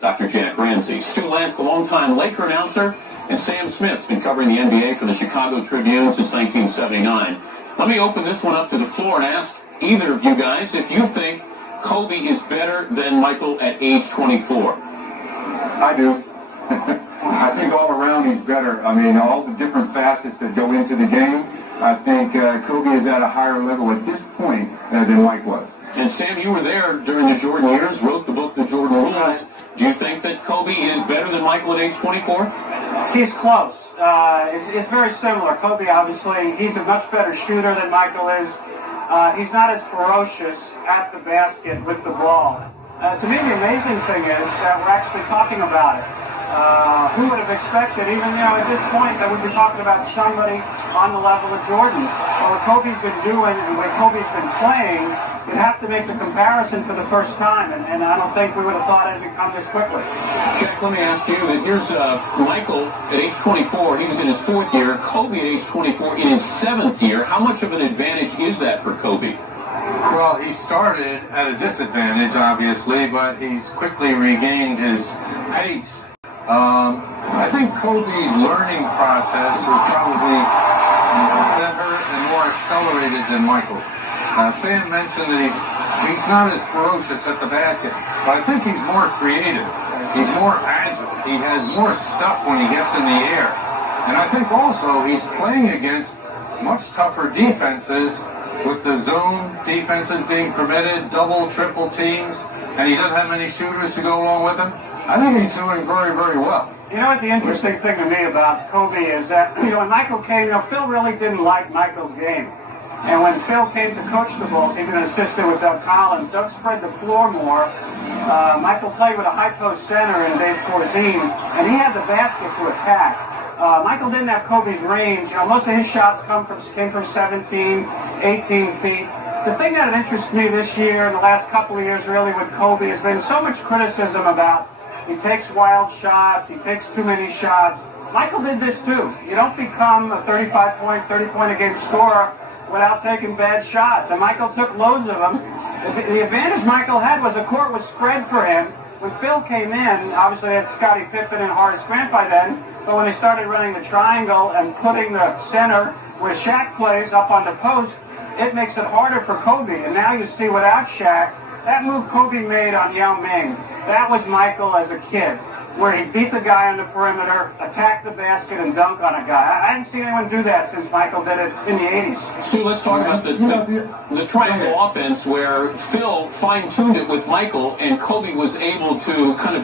Dr. Jack Ramsey. Stu Lance, the longtime Laker announcer, and Sam Smith's been covering the NBA for the Chicago Tribune since 1979. Let me open this one up to the floor and ask either of you guys if you think Kobe is better than Michael at age 24. I do. I think all around he's better. I mean, all the different facets that go into the game, I think Kobe is at a higher level at this point than Mike was. And Sam, you were there during the Jordan years, wrote the book, The Jordan Rules. Do you think that Kobe is better than Michael at age 24? He's close. It's very similar. Kobe, obviously, he's a much better shooter than Michael is. He's not as ferocious at the basket with the ball. To me, the amazing thing is that we're actually talking about it. Who would have expected, even at this point, that we'd be talking about somebody on the level of Jordan? Well, what Kobe's been doing and the way Kobe's been playing, you'd have to make the comparison for the first time, and I don't think we would have thought it would come this quickly. Jack, let me ask you, that here's Michael at age 24, he was in his 4th year, Kobe at age 24 in his 7th year. How much of an advantage is that for Kobe? Well, he started at a disadvantage, obviously, but he's quickly regained his pace. I think Kobe's learning process was probably better and more accelerated than Michael's. Sam mentioned that he's not as ferocious at the basket, but I think he's more creative. He's more agile. He has more stuff when he gets in the air. And I think also he's playing against much tougher defenses, with the zone defenses being permitted, double, triple teams, and he doesn't have many shooters to go along with him. I think he's doing very, very well. You know what the interesting thing to me about Kobe is that, when Michael came, Phil really didn't like Michael's game. And when Phil came to coach the Bulls, even assisted with Doug Collins, Doug spread the floor more. Michael played with a high post center in Dave Corzine, and he had the basket to attack. Michael didn't have Kobe's range. Most of his shots came from 17, 18 feet. The thing that interests me this year and the last couple of years really with Kobe has been so much criticism about he takes wild shots, he takes too many shots. Michael did this too. You don't become a 35-point, 30-point-a-game scorer without taking bad shots. And Michael took loads of them. The advantage Michael had was the court was spread for him. When Phil came in, obviously they had Scottie Pippen and Horace Grant by then, but when they started running the triangle and putting the center where Shaq plays up on the post, it makes it harder for Kobe. And now you see without Shaq, that move Kobe made on Yao Ming, that was Michael as a kid, where he beat the guy on the perimeter, attacked the basket, and dunked on a guy. I haven't seen anyone do that since Michael did it in the 80s. Stu, let's talk about the triangle offense where Phil fine-tuned it with Michael, and Kobe was able to kind of